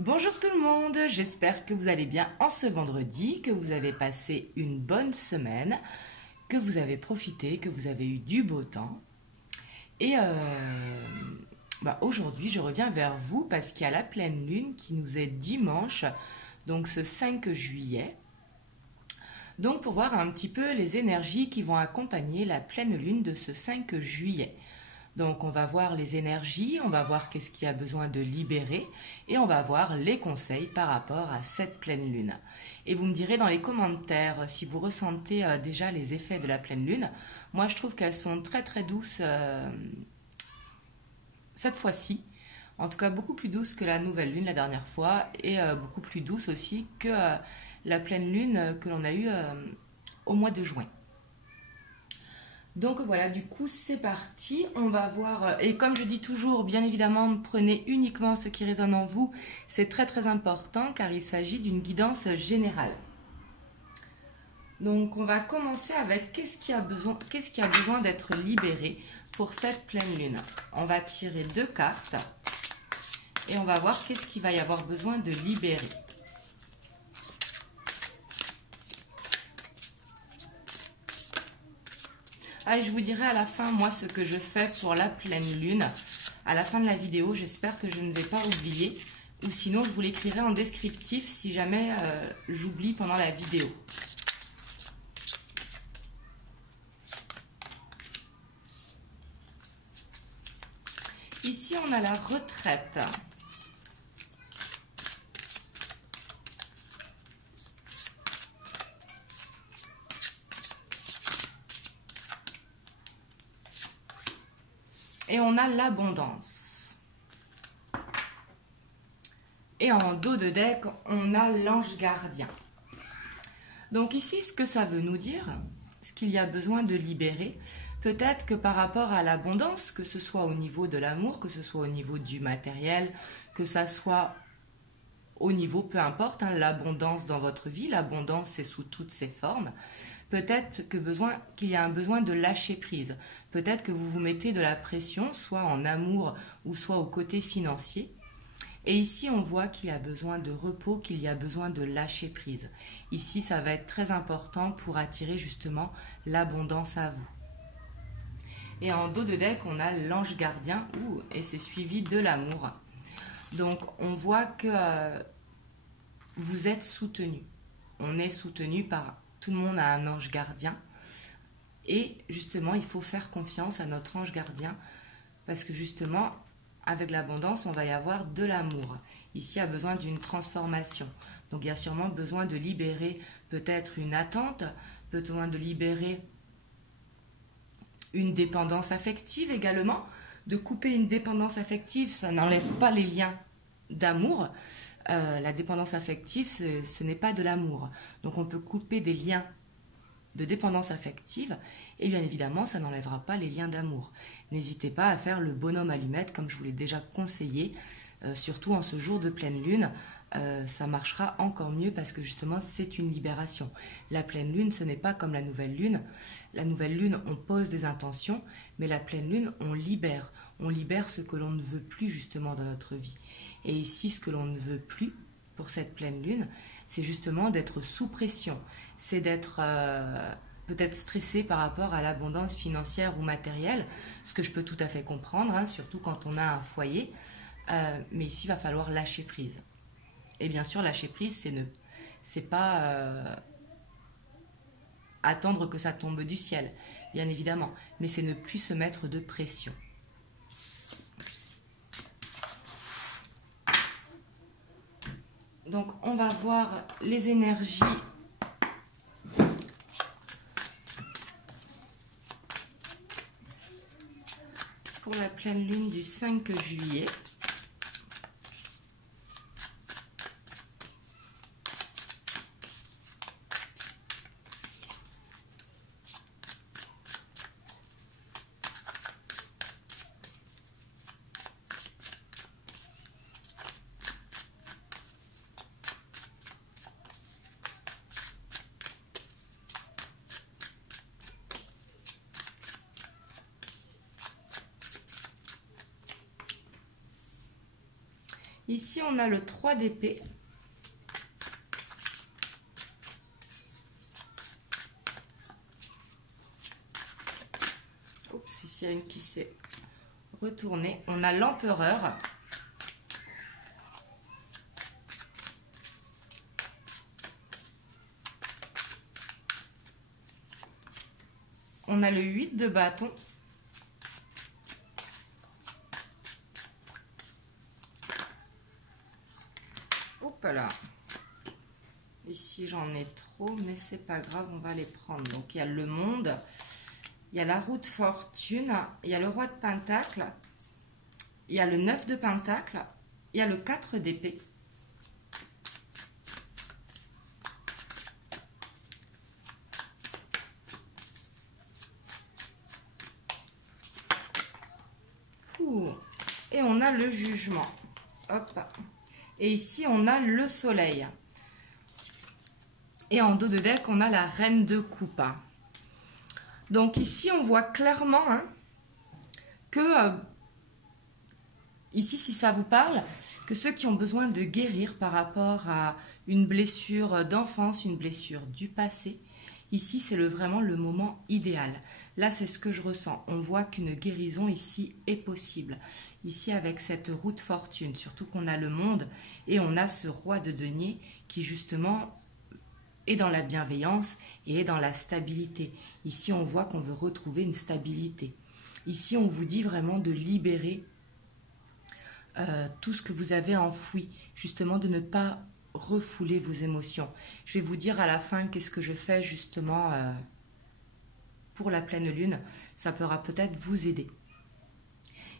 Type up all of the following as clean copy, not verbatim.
Bonjour tout le monde, j'espère que vous allez bien en ce vendredi, que vous avez passé une bonne semaine, que vous avez profité, que vous avez eu du beau temps. Et aujourd'hui, je reviens vers vous parce qu'il y a la pleine lune qui nous est dimanche, donc ce 5 juillet. Donc pour voir un petit peu les énergies qui vont accompagner la pleine lune de ce 5 juillet. Donc on va voir les énergies, on va voir qu'est-ce qu'il y a besoin de libérer et on va voir les conseils par rapport à cette pleine lune. Et vous me direz dans les commentaires si vous ressentez déjà les effets de la pleine lune. Moi je trouve qu'elles sont très très douces cette fois-ci. En tout cas beaucoup plus douces que la nouvelle lune la dernière fois et beaucoup plus douces aussi que la pleine lune que l'on a eue au mois de juin. Donc voilà, du coup c'est parti, on va voir, et comme je dis toujours, bien évidemment, prenez uniquement ce qui résonne en vous, c'est très très important car il s'agit d'une guidance générale. Donc on va commencer avec qu'est-ce qui a besoin d'être libéré pour cette pleine lune. On va tirer 2 cartes et on va voir qu'est-ce qu'il va y avoir besoin de libérer. Ah, je vous dirai à la fin, moi, ce que je fais pour la pleine lune. À la fin de la vidéo, j'espère que je ne vais pas oublier. Ou sinon, je vous l'écrirai en descriptif si jamais j'oublie pendant la vidéo. Ici, on a la retraite. Et on a l'abondance. Et en dos de deck, on a l'ange gardien. Donc ici, ce que ça veut nous dire, ce qu'il y a besoin de libérer, peut-être que par rapport à l'abondance, que ce soit au niveau de l'amour, que ce soit au niveau du matériel, que ça soit au niveau, peu importe, l'abondance dans votre vie, l'abondance c'est sous toutes ses formes. Peut-être qu'il y a un besoin de lâcher prise. Peut-être que vous vous mettez de la pression, soit en amour ou soit au côté financier. Et ici, on voit qu'il y a besoin de repos, qu'il y a besoin de lâcher prise. Ici, ça va être très important pour attirer justement l'abondance à vous. Et en dos de deck, on a l'ange gardien, et c'est suivi de l'amour. Donc, on voit que vous êtes soutenu. On est soutenu par... Tout le monde a un ange gardien. Et justement, il faut faire confiance à notre ange gardien. Parce que justement, avec l'abondance, on va y avoir de l'amour. Ici, il y a besoin d'une transformation. Donc, il y a sûrement besoin de libérer peut-être une attente, besoin de libérer une dépendance affective également. De couper une dépendance affective, ça n'enlève pas les liens d'amour. La dépendance affective, ce n'est pas de l'amour. Donc on peut couper des liens de dépendance affective et bien évidemment, ça n'enlèvera pas les liens d'amour. N'hésitez pas à faire le bonhomme allumette comme je vous l'ai déjà conseillé, surtout en ce jour de pleine lune. Ça marchera encore mieux parce que justement, c'est une libération. La pleine lune, ce n'est pas comme la nouvelle lune. La nouvelle lune, on pose des intentions, mais la pleine lune, on libère. On libère ce que l'on ne veut plus justement dans notre vie. Et ici, ce que l'on ne veut plus pour cette pleine lune, c'est justement d'être sous pression. C'est d'être peut-être stressé par rapport à l'abondance financière ou matérielle, ce que je peux tout à fait comprendre, surtout quand on a un foyer. Mais ici, il va falloir lâcher prise. Et bien sûr, lâcher prise, c'est pas attendre que ça tombe du ciel, bien évidemment. Mais c'est ne plus se mettre de pression. Donc, on va voir les énergies pour la pleine lune du 5 juillet. Ici, on a le 3 d'épée. Oups, ici, il y a une qui s'est retournée. On a l'empereur. On a le 8 de bâton. Hop là. Ici, j'en ai trop, mais c'est pas grave, on va les prendre. Donc, il y a le monde, il y a la roue de fortune, il y a le roi de pentacle, il y a le 9 de pentacle, il y a le 4 d'épée. Et on a le jugement. Hop. Et ici, on a le soleil. Et en dos de deck, on a la reine de coupe. Donc ici, on voit clairement que, ici, si ça vous parle, que ceux qui ont besoin de guérir par rapport à une blessure d'enfance, une blessure du passé, ici, c'est vraiment le moment idéal. Là, c'est ce que je ressens. On voit qu'une guérison ici est possible. Ici, avec cette roue de fortune, surtout qu'on a le monde et on a ce roi de denier qui, justement, est dans la bienveillance et est dans la stabilité. Ici, on voit qu'on veut retrouver une stabilité. Ici, on vous dit vraiment de libérer tout ce que vous avez enfoui, justement de ne pas refouler vos émotions. Je vais vous dire à la fin qu'est-ce que je fais justement pour la pleine lune. Ça pourra peut-être vous aider.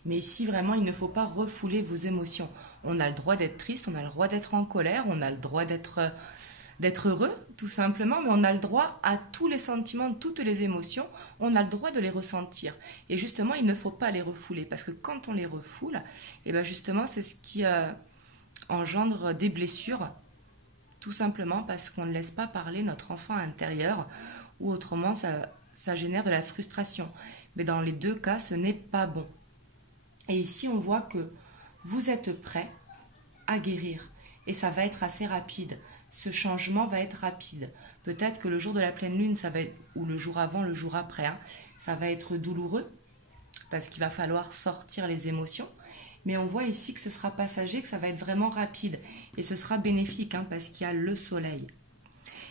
Mais ici, vraiment, il ne faut pas refouler vos émotions. On a le droit d'être triste, on a le droit d'être en colère, on a le droit d'être heureux, tout simplement, mais on a le droit à tous les sentiments, toutes les émotions, on a le droit de les ressentir. Et justement, il ne faut pas les refouler, parce que quand on les refoule, et bien justement, c'est ce qui engendre des blessures, tout simplement parce qu'on ne laisse pas parler notre enfant intérieur, ou autrement, ça génère de la frustration. Mais dans les deux cas, ce n'est pas bon. Et ici, on voit que vous êtes prêt à guérir, et ça va être assez rapide. Ce changement va être rapide. Peut-être que le jour de la pleine lune, ça va être, ou le jour avant, le jour après, ça va être douloureux parce qu'il va falloir sortir les émotions. Mais on voit ici que ce sera passager, que ça va être vraiment rapide et ce sera bénéfique parce qu'il y a le soleil.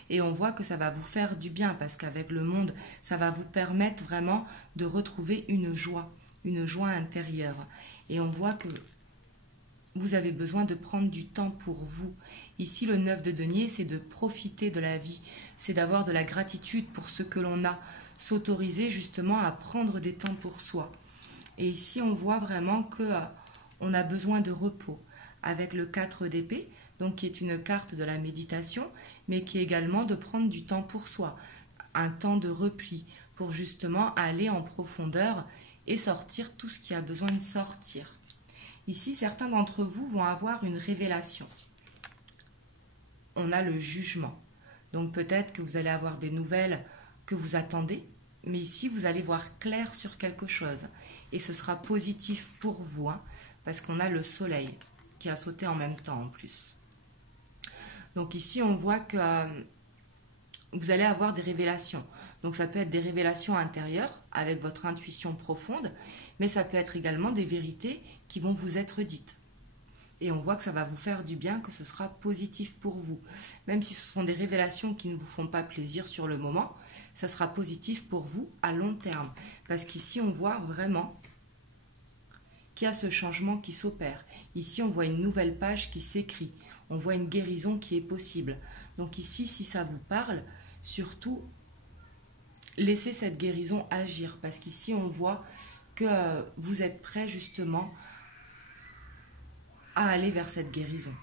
Et on voit que ça va vous faire du bien parce qu'avec le monde, ça va vous permettre vraiment de retrouver une joie intérieure. Et on voit que vous avez besoin de prendre du temps pour vous. Ici, le 9 de denier, c'est de profiter de la vie. C'est d'avoir de la gratitude pour ce que l'on a. S'autoriser justement à prendre des temps pour soi. Et ici, on voit vraiment que on a besoin de repos. Avec le 4 d'épée, donc qui est une carte de la méditation, mais qui est également de prendre du temps pour soi. Un temps de repli pour justement aller en profondeur et sortir tout ce qui a besoin de sortir. Ici, certains d'entre vous vont avoir une révélation. On a le jugement. Donc peut-être que vous allez avoir des nouvelles que vous attendez, mais ici, vous allez voir clair sur quelque chose. Et ce sera positif pour vous, parce qu'on a le soleil qui a sauté en même temps en plus. Donc ici, on voit que vous allez avoir des révélations. Donc ça peut être des révélations intérieures avec votre intuition profonde, mais ça peut être également des vérités qui vont vous être dites. Et on voit que ça va vous faire du bien, que ce sera positif pour vous. Même si ce sont des révélations qui ne vous font pas plaisir sur le moment, ça sera positif pour vous à long terme. Parce qu'ici, on voit vraiment qu'il y a ce changement qui s'opère. Ici, on voit une nouvelle page qui s'écrit. On voit une guérison qui est possible. Donc ici, si ça vous parle, surtout, laissez cette guérison agir. Parce qu'ici, on voit que vous êtes prêt justement à aller vers cette guérison.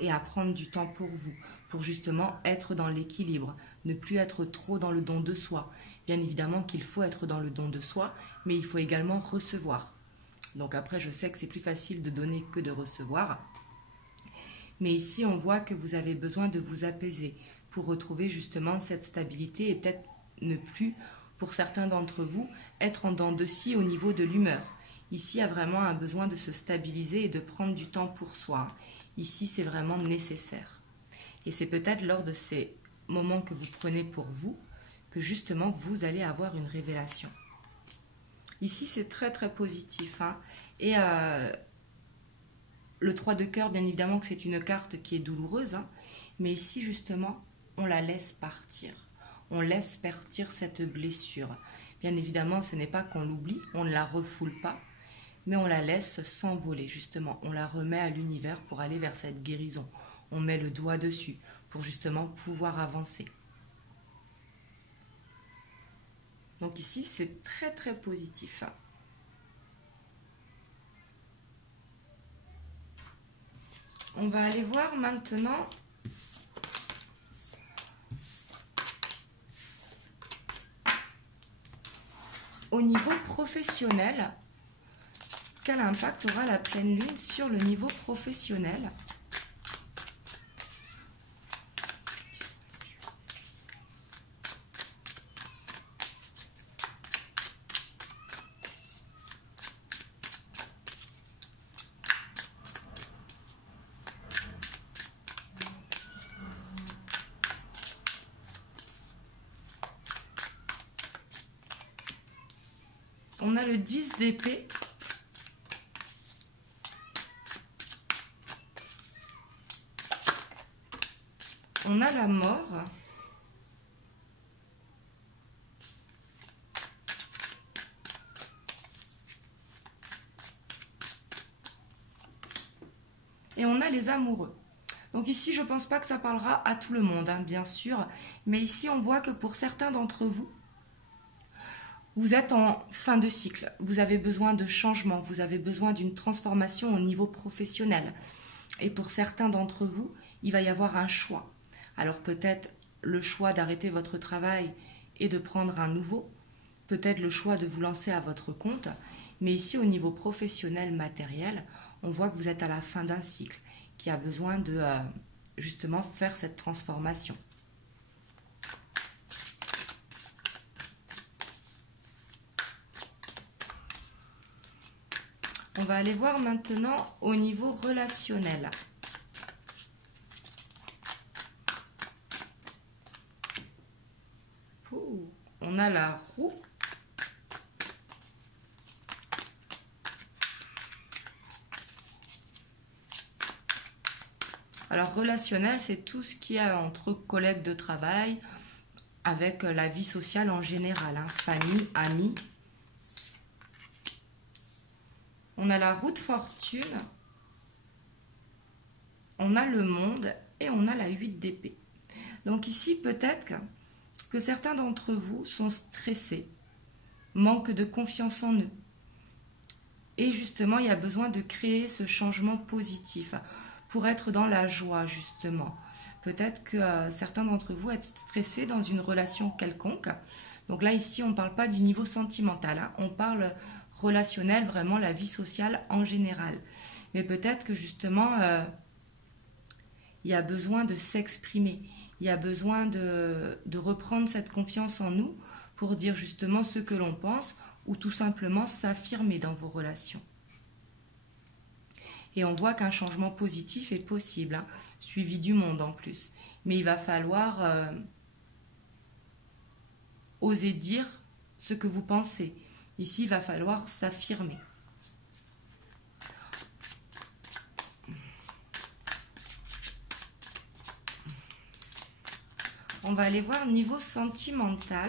Et à prendre du temps pour vous. Pour justement être dans l'équilibre. Ne plus être trop dans le don de soi. Bien évidemment qu'il faut être dans le don de soi, mais il faut également recevoir. Donc après, je sais que c'est plus facile de donner que de recevoir. Mais ici, on voit que vous avez besoin de vous apaiser pour retrouver justement cette stabilité et peut-être ne plus, pour certains d'entre vous, être en dents de scie au niveau de l'humeur. Ici, il y a vraiment un besoin de se stabiliser et de prendre du temps pour soi. Ici, c'est vraiment nécessaire. Et c'est peut-être lors de ces moments que vous prenez pour vous que justement vous allez avoir une révélation. Ici, c'est très très positif. Hein. Et le 3 de cœur, bien évidemment que c'est une carte qui est douloureuse. Hein. Mais ici, justement, on la laisse partir. On laisse partir cette blessure. Bien évidemment, ce n'est pas qu'on l'oublie, on ne la refoule pas, mais on la laisse s'envoler, justement. On la remet à l'univers pour aller vers cette guérison. On met le doigt dessus pour justement pouvoir avancer. Donc ici, c'est très très positif. On va aller voir maintenant au niveau professionnel. Quel impact aura la pleine lune sur le niveau professionnel? On a le 10 d'épée. On a la mort. Et on a les amoureux. Donc ici, je ne pense pas que ça parlera à tout le monde, hein, bien sûr. Mais ici, on voit que pour certains d'entre vous, vous êtes en fin de cycle. Vous avez besoin de changement. Vous avez besoin d'une transformation au niveau professionnel. Et pour certains d'entre vous, il va y avoir un choix. Alors peut-être le choix d'arrêter votre travail et de prendre un nouveau. Peut-être le choix de vous lancer à votre compte. Mais ici, au niveau professionnel, matériel, on voit que vous êtes à la fin d'un cycle qui a besoin de justement faire cette transformation. On va aller voir maintenant au niveau relationnel. On a la roue. Alors, relationnel, c'est tout ce qu'il y a entre collègues de travail, avec la vie sociale en général, hein, famille, amis. On a la roue de fortune, on a le monde et on a la 8 d'épée. Donc ici, peut-être que certains d'entre vous sont stressés, manquent de confiance en eux. Et justement, il y a besoin de créer ce changement positif pour être dans la joie, justement. Peut-être que certains d'entre vous êtes stressés dans une relation quelconque. Donc là, ici, on ne parle pas du niveau sentimental, hein. On parle relationnel, vraiment la vie sociale en général. Mais peut-être que justement, il y a besoin de s'exprimer. Il y a besoin de reprendre cette confiance en nous pour dire justement ce que l'on pense ou tout simplement s'affirmer dans vos relations. Et on voit qu'un changement positif est possible, hein, suivi du monde en plus. Mais il va falloir oser dire ce que vous pensez. Ici, il va falloir s'affirmer. On va aller voir niveau sentimental.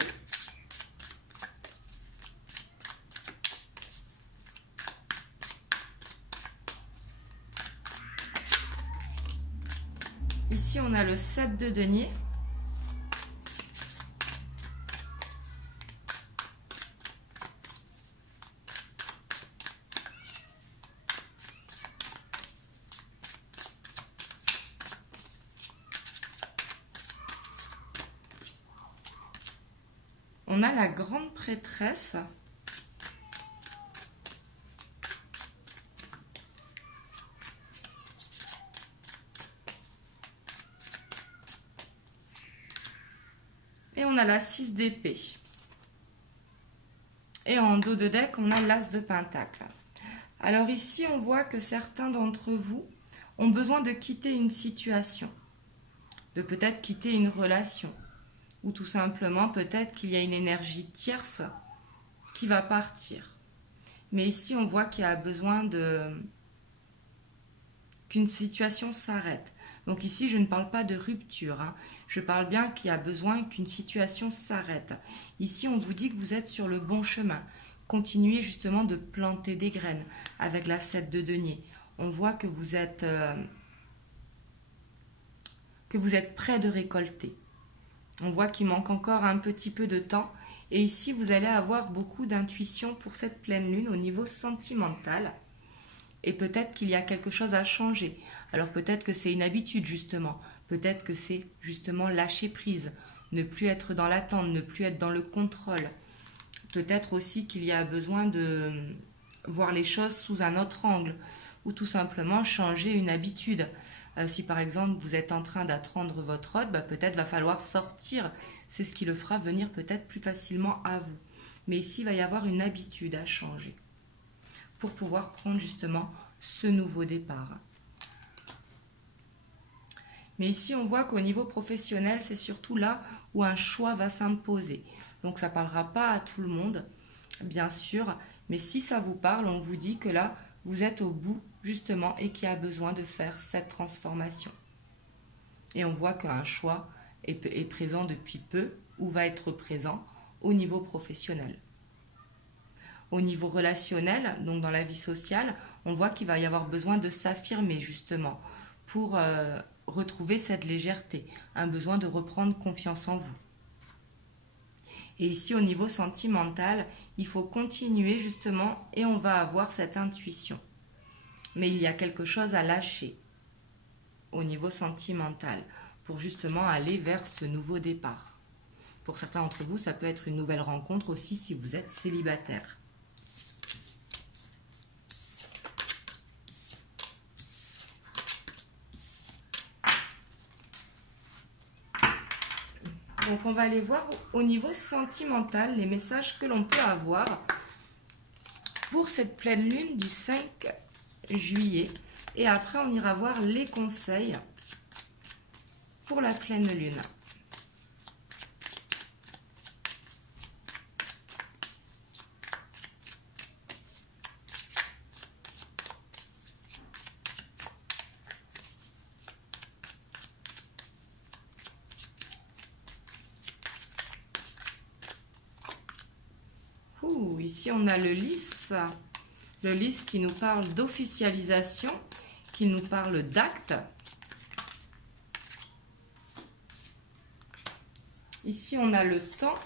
Ici, on a le 7 de denier. On a la grande prêtresse. Et on a la 6 d'épée. Et en dos de deck, on a l'as de pentacle. Alors ici, on voit que certains d'entre vous ont besoin de quitter une situation, de peut-être quitter une relation, ou tout simplement peut-être qu'il y a une énergie tierce qui va partir. Mais ici, on voit qu'il y a besoin qu'une situation s'arrête. Donc ici, je ne parle pas de rupture, hein. Je parle bien qu'il y a besoin qu'une situation s'arrête. Ici, on vous dit que vous êtes sur le bon chemin. Continuez justement de planter des graines avec la 7 de denier. On voit que vous êtes prêt de récolter. On voit qu'il manque encore un petit peu de temps. Et ici, vous allez avoir beaucoup d'intuition pour cette pleine lune au niveau sentimental. Et peut-être qu'il y a quelque chose à changer. Alors peut-être que c'est une habitude justement. Peut-être que c'est justement lâcher prise. Ne plus être dans l'attente, ne plus être dans le contrôle. Peut-être aussi qu'il y a besoin de voir les choses sous un autre angle. Ou tout simplement changer une habitude. Si par exemple vous êtes en train d'attendre votre hôte, peut-être va falloir sortir. C'est ce qui le fera venir peut-être plus facilement à vous. Mais ici, il va y avoir une habitude à changer pour pouvoir prendre justement ce nouveau départ. Mais ici, on voit qu'au niveau professionnel, c'est surtout là où un choix va s'imposer. Donc ça ne parlera pas à tout le monde, bien sûr, mais si ça vous parle, on vous dit que là, vous êtes au bout justement et qu'il y a besoin de faire cette transformation. Et on voit qu'un choix est présent depuis peu ou va être présent au niveau professionnel. Au niveau relationnel, donc dans la vie sociale, on voit qu'il va y avoir besoin de s'affirmer justement pour retrouver cette légèreté, un besoin de reprendre confiance en vous. Et ici, au niveau sentimental, il faut continuer justement et on va avoir cette intuition. Mais il y a quelque chose à lâcher au niveau sentimental pour justement aller vers ce nouveau départ. Pour certains d'entre vous, ça peut être une nouvelle rencontre aussi si vous êtes célibataire. Donc on va aller voir au niveau sentimental les messages que l'on peut avoir pour cette pleine lune du 5 juillet. Et après on ira voir les conseils pour la pleine lune. Ici, on a le lys qui nous parle d'officialisation, qui nous parle d'acte. Ici, on a le temps,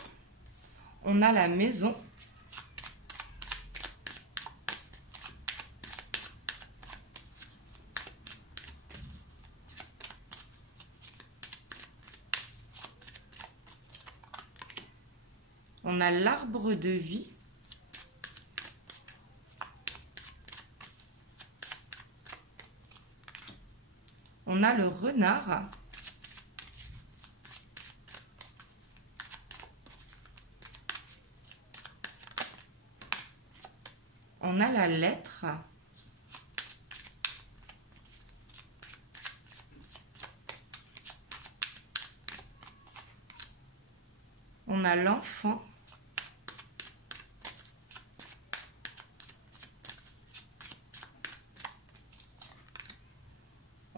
on a la maison. On a l'arbre de vie. On a le renard. On a la lettre. On a l'enfant.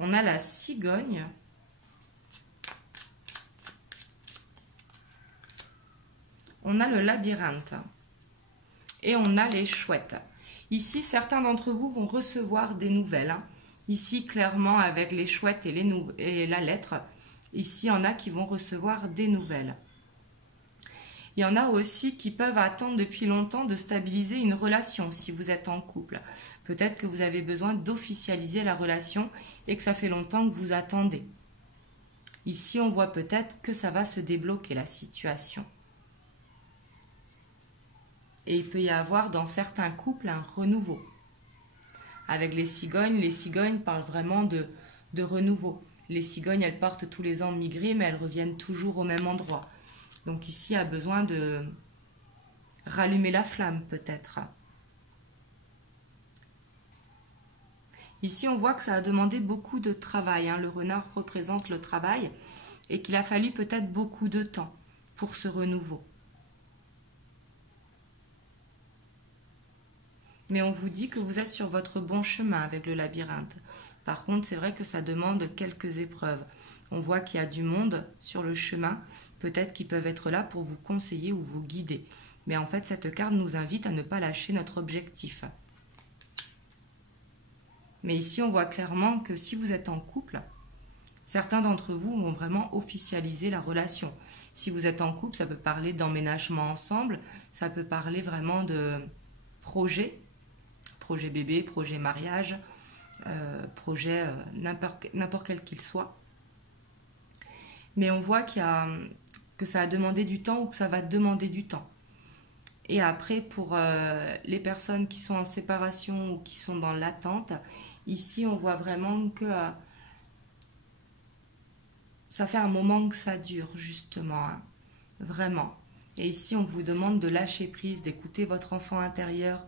On a la cigogne. On a le labyrinthe. Et on a les chouettes. Ici, certains d'entre vous vont recevoir des nouvelles. Ici, clairement, avec les chouettes et la lettre. Ici, il y en a qui vont recevoir des nouvelles. Il y en a aussi qui peuvent attendre depuis longtemps de stabiliser une relation si vous êtes en couple. Peut-être que vous avez besoin d'officialiser la relation et que ça fait longtemps que vous attendez. Ici, on voit peut-être que ça va se débloquer la situation. Et il peut y avoir dans certains couples un renouveau. Avec les cigognes parlent vraiment de renouveau. Les cigognes, elles partent tous les ans migrer, mais elles reviennent toujours au même endroit. Donc ici, il y a besoin de rallumer la flamme peut-être. Ici, on voit que ça a demandé beaucoup de travail, hein. Le renard représente le travail et qu'il a fallu peut-être beaucoup de temps pour ce renouveau. Mais on vous dit que vous êtes sur votre bon chemin avec le labyrinthe. Par contre, c'est vrai que ça demande quelques épreuves. On voit qu'il y a du monde sur le chemin, peut-être qu'ils peuvent être là pour vous conseiller ou vous guider. Mais en fait, cette carte nous invite à ne pas lâcher notre objectif. Mais ici, on voit clairement que si vous êtes en couple, certains d'entre vous vont vraiment officialiser la relation. Si vous êtes en couple, ça peut parler d'emménagement ensemble, ça peut parler vraiment de projet bébé, projet mariage, projet n'importe quel qu'il soit. Mais on voit que ça a demandé du temps ou que ça va demander du temps. Et après, pour les personnes qui sont en séparation ou qui sont dans l'attente, ici, on voit vraiment que ça fait un moment que ça dure, justement, hein, vraiment. Et ici, on vous demande de lâcher prise, d'écouter votre enfant intérieur,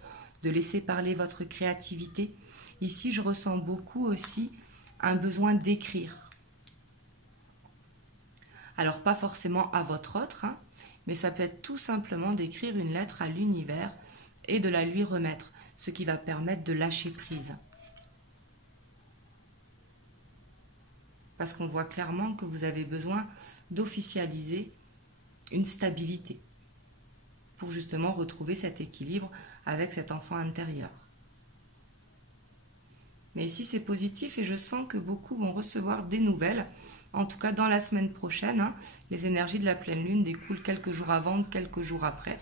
de laisser parler votre créativité. Ici, je ressens beaucoup aussi un besoin d'écrire. Alors, pas forcément à votre autre, hein, mais ça peut être tout simplement d'écrire une lettre à l'univers et de la lui remettre, ce qui va permettre de lâcher prise. Parce qu'on voit clairement que vous avez besoin d'officialiser une stabilité pour justement retrouver cet équilibre avec cet enfant intérieur. Mais ici, c'est positif et je sens que beaucoup vont recevoir des nouvelles. En tout cas, dans la semaine prochaine, hein, les énergies de la pleine lune découlent quelques jours avant, quelques jours après.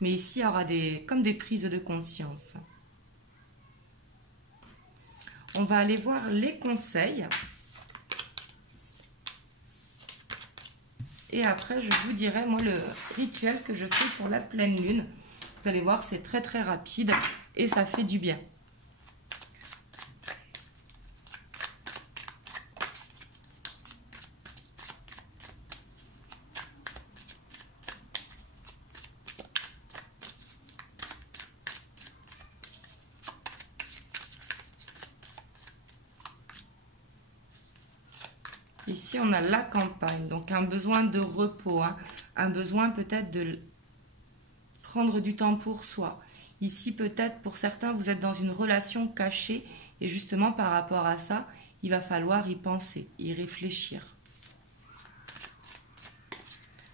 Mais ici, il y aura comme des prises de conscience. On va aller voir les conseils. Et après, je vous dirai, moi, le rituel que je fais pour la pleine lune. Vous allez voir, c'est très très rapide et ça fait du bien. Ici, on a la campagne, donc un besoin de repos, hein, un besoin peut-être de prendre du temps pour soi. Ici, peut-être pour certains, vous êtes dans une relation cachée et justement par rapport à ça, il va falloir y penser, y réfléchir.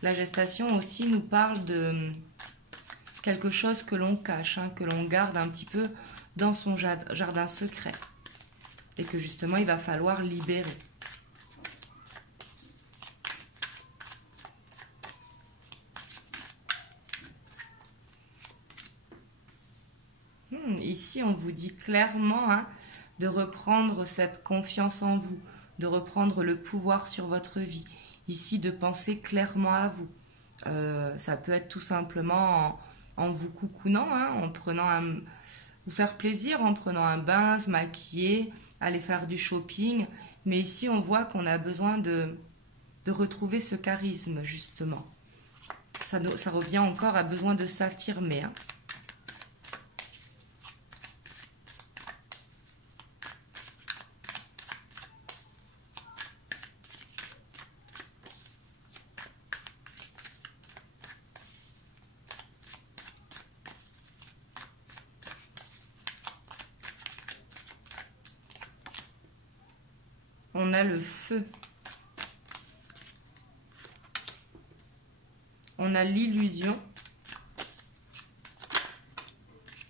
La gestation aussi nous parle de quelque chose que l'on cache, hein, que l'on garde un petit peu dans son jardin secret et que justement, il va falloir libérer. Ici, on vous dit clairement, hein, de reprendre cette confiance en vous, de reprendre le pouvoir sur votre vie. Ici, de penser clairement à vous. Ça peut être tout simplement en vous coucounant, hein, en prenant vous faire plaisir, en prenant un bain, se maquiller, aller faire du shopping. Mais ici, on voit qu'on a besoin de retrouver ce charisme, justement. Ça revient encore à besoin de s'affirmer, hein. On a le feu. On a l'illusion.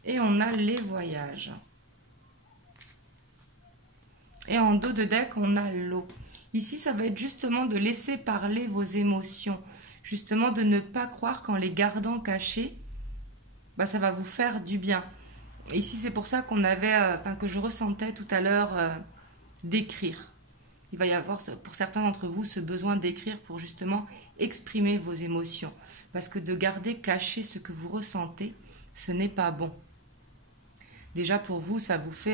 Et on a les voyages. Et en dos de deck, on a l'eau. Ici, ça va être justement de laisser parler vos émotions. Justement, de ne pas croire qu'en les gardant cachées, bah, ça va vous faire du bien. Et ici, c'est pour ça qu'on avait, que je ressentais tout à l'heure d'écrire. Il va y avoir, pour certains d'entre vous, ce besoin d'écrire pour justement exprimer vos émotions. Parce que de garder caché ce que vous ressentez, ce n'est pas bon. Déjà, pour vous, ça vous fait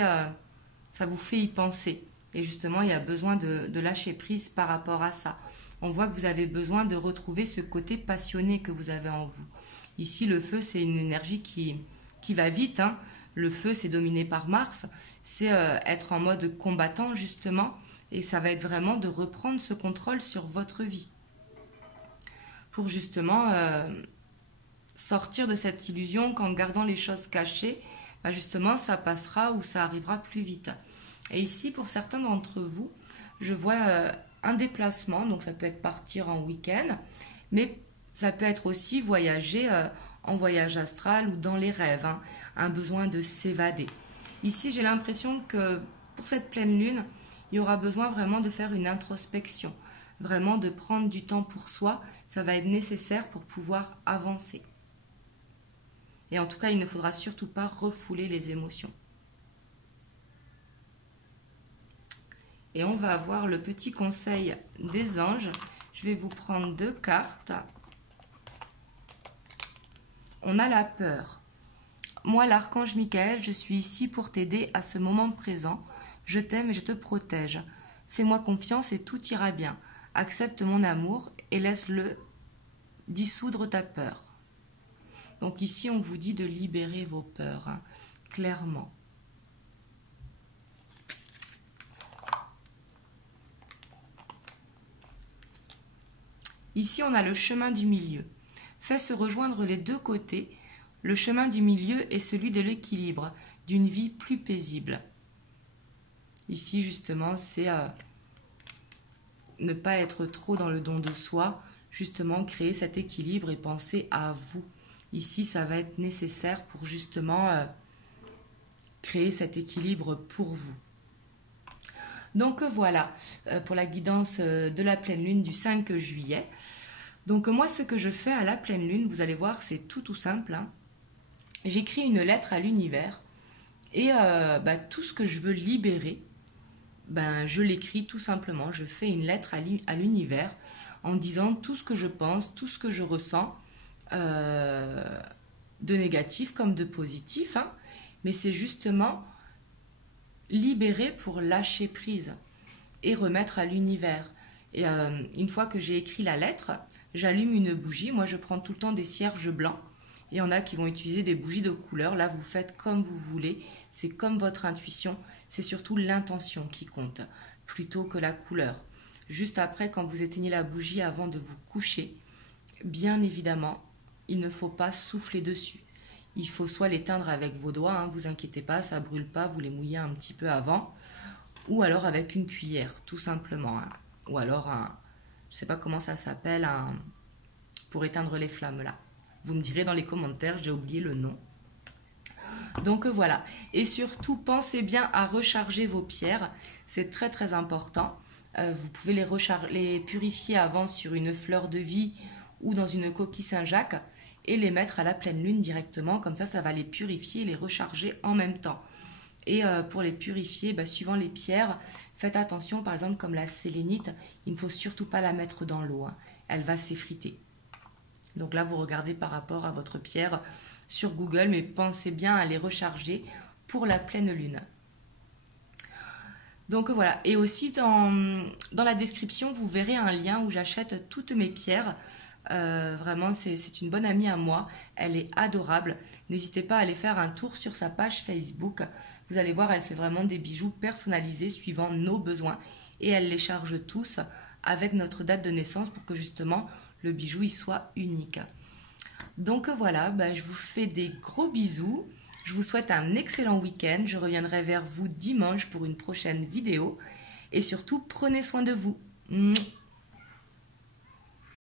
y penser. Et justement, il y a besoin de lâcher prise par rapport à ça. On voit que vous avez besoin de retrouver ce côté passionné que vous avez en vous. Ici, le feu, c'est une énergie qui va vite, hein. Le feu, c'est dominé par Mars, c'est être en mode combattant justement, et ça va être vraiment de reprendre ce contrôle sur votre vie pour justement sortir de cette illusion qu'en gardant les choses cachées, bah justement ça passera ou ça arrivera plus vite. Et ici, pour certains d'entre vous, je vois un déplacement, donc ça peut être partir en week-end, mais ça peut être aussi voyager en voyage astral ou dans les rêves, hein, un besoin de s'évader. Ici, j'ai l'impression que pour cette pleine lune, il y aura besoin vraiment de faire une introspection, vraiment de prendre du temps pour soi, ça va être nécessaire pour pouvoir avancer. Et en tout cas, il ne faudra surtout pas refouler les émotions. Et on va avoir le petit conseil des anges. Je vais vous prendre 2 cartes. On a la peur. Moi, l'archange Michael, je suis ici pour t'aider à ce moment présent. Je t'aime et je te protège. Fais-moi confiance et tout ira bien. Accepte mon amour et laisse-le dissoudre ta peur. Donc ici, on vous dit de libérer vos peurs, hein, clairement. Ici, on a le chemin du milieu. Fais se rejoindre les 2 côtés. Le chemin du milieu est celui de l'équilibre, d'une vie plus paisible. Ici, justement, c'est ne pas être trop dans le don de soi, justement créer cet équilibre et penser à vous. Ici, ça va être nécessaire pour justement créer cet équilibre pour vous. Donc voilà, pour la guidance de la pleine lune du 5 juillet. Donc moi, ce que je fais à la pleine lune, vous allez voir, c'est tout simple, hein. J'écris une lettre à l'univers et tout ce que je veux libérer, je l'écris tout simplement. Je fais une lettre à l'univers en disant tout ce que je pense, tout ce que je ressens, de négatif comme de positif, hein. Mais c'est justement libérer pour lâcher prise et remettre à l'univers. Et une fois que j'ai écrit la lettre, j'allume une bougie. Moi, je prends tout le temps des cierges blancs. Il y en a qui vont utiliser des bougies de couleur. Là, vous faites comme vous voulez. C'est comme votre intuition. C'est surtout l'intention qui compte, plutôt que la couleur. Juste après, quand vous éteignez la bougie avant de vous coucher, bien évidemment, il ne faut pas souffler dessus. Il faut soit l'éteindre avec vos doigts, hein, vous inquiétez pas, ça brûle pas, vous les mouillez un petit peu avant, ou alors avec une cuillère, tout simplement. Hein. Ou alors, je sais pas comment ça s'appelle, pour éteindre les flammes là. Vous me direz dans les commentaires, j'ai oublié le nom. Donc voilà. Et surtout, pensez bien à recharger vos pierres. C'est très très important. Vous pouvez les purifier avant sur une fleur de vie ou dans une coquille Saint-Jacques et les mettre à la pleine lune directement. Comme ça va les purifier et les recharger en même temps. Et pour les purifier, suivant les pierres, faites attention, par exemple comme la sélénite, il ne faut surtout pas la mettre dans l'eau. Hein. Elle va s'effriter. Donc là, vous regardez par rapport à votre pierre sur Google, mais pensez bien à les recharger pour la pleine lune. Donc voilà, et aussi dans la description, vous verrez un lien où j'achète toutes mes pierres. Vraiment, c'est une bonne amie à moi, elle est adorable. N'hésitez pas à aller faire un tour sur sa page Facebook. Vous allez voir, elle fait vraiment des bijoux personnalisés suivant nos besoins et elle les charge tous avec notre date de naissance pour que justement le bijou il soit unique. Donc voilà, je vous fais des gros bisous. Je vous souhaite un excellent week-end. Je reviendrai vers vous dimanche pour une prochaine vidéo. Et surtout, prenez soin de vous.